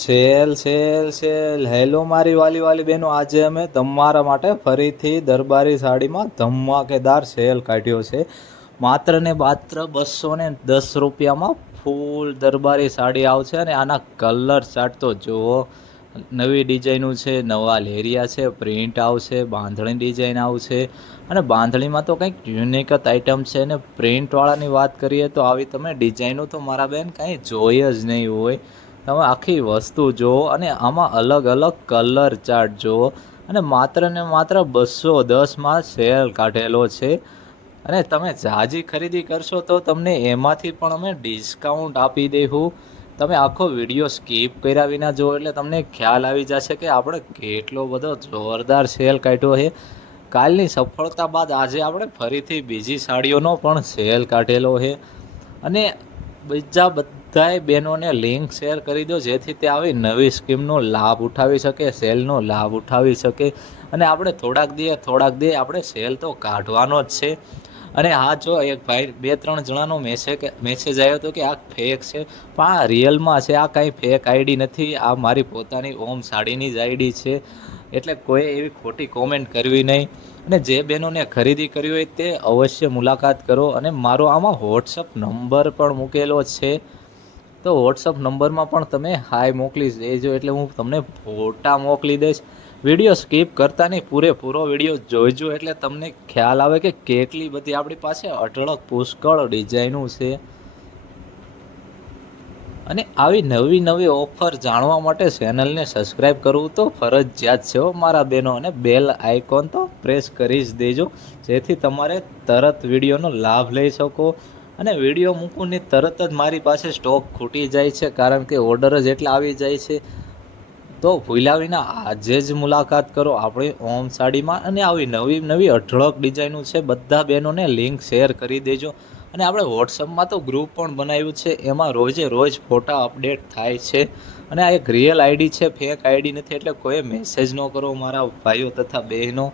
Sale sale sale hello મારી વાલી બહેનો, આજે અમે તમારા માટે ફરીથી દરબારી સાડીમાં ધમાકેદાર સેલ કાઢ્યો છે. માત્ર ને માત્ર 210 રૂપિયામાં ફૂલ દરબારી સાડી આવશે. અને આના કલર ચાર્ટ તો જુઓ, નવી ડિઝાઇનું છે, નવા લેરિયા છે, પ્રિન્ટ આવશે, બાંધણી ડિઝાઇન આવશે. અને બાંધણીમાં તો કંઈક યુનિક જ આઇટમ છે. અને પ્રિન્ટવાળાની વાત કરીએ તો આવી તમે ડિઝાઇનો તો મારા બેન કાંઈ જોઈ જ નહીં હોય. તમે આખી વસ્તુ જુઓ અને આમાં અલગ અલગ કલર ચાર્ટ જુઓ. અને ને માત્ર 210માં સેલ કાઢેલો છે. અને તમે જાજી ખરીદી કરશો તો તમને એમાંથી પણ અમે ડિસ્કાઉન્ટ આપી દઈશું. તમે આખો વિડીયો સ્કીપ કર્યા વિના જુઓ એટલે તમને ખ્યાલ આવી જશે કે આપણે કેટલો બધો જોરદાર સેલ કાઢ્યો છે. કાલની સફળતા બાદ આજે આપણે ફરીથી બીજી સાડીઓનો પણ સેલ કાઢેલો છે. અને બીજા બધાય બહેનોને લિંક શેર કરી દો, જેથી તે આવી નવી સ્કીમનો લાભ ઉઠાવી શકે, સેલનો લાભ ઉઠાવી શકે. અને આપણે થોડાક દે આપણે સેલ તો કાઢવાનો જ છે. અને હા, જો એક ભાઈ 2-3 જણાનો મેસેજ આવ્યો હતો કે આ ફેક છે, પણ આ રિયલમાં છે. આ કાંઈ ફેક આઈડી નથી, આ મારી પોતાની ઓમ સાડીની જ આઈડી છે. એટલે કોઈ એવી ખોટી કોમેન્ટ કરવી નહીં. અને જે બહેનોને ખરીદી કરવી હોય તે અવશ્ય મુલાકાત કરો. અને મારો આમાં વોટ્સઅપ નંબર પણ મૂકેલો છે, તો વોટ્સઅપ નંબરમાં પણ તમે હાય મોકલી દેજો, એટલે હું તમને ફોટા મોકલી દઈશ. વિડીયો સ્કીપ કરતા નહીં, પૂરેપૂરો વિડીયો જોઈજો એટલે તમને ખ્યાલ આવે કે કેટલી બધી આપણી પાસે અઢળક પુષ્કળ ડિઝાઇનો છે. અને આવી નવી ઓફર જાણવા માટે ચેનલને સબસ્ક્રાઈબ કરવું તો ફરજિયાત છે મારા બહેનો. અને બેલ આઇકોન તો પ્રેસ કરી જ દેજો, જેથી તમારે તરત વિડીયોનો લાભ લઈ શકો. અને વિડીયો મૂકું ને તરત જ મારી પાસે સ્ટોક ખૂટી જાય છે, કારણ કે ઓર્ડર જ એટલા આવી જાય છે. તો ભૂલ્યા વિના આજે જ મુલાકાત કરો આપણી ઓમ સાડીમાં. અને આવી નવી અઢળક ડિઝાઇનો છે. બધા બહેનોને લિંક શેર કરી દેજો. અને આપણે વોટ્સઅપમાં તો ગ્રુપ પણ બનાવ્યું છે, એમાં રોજ ફોટા અપડેટ થાય છે. અને આ એક રિયલ આઈડી છે, ફેક આઈડી નથી. એટલે કોઈ મેસેજ ન કરો મારા ભાઈઓ તથા બહેનો.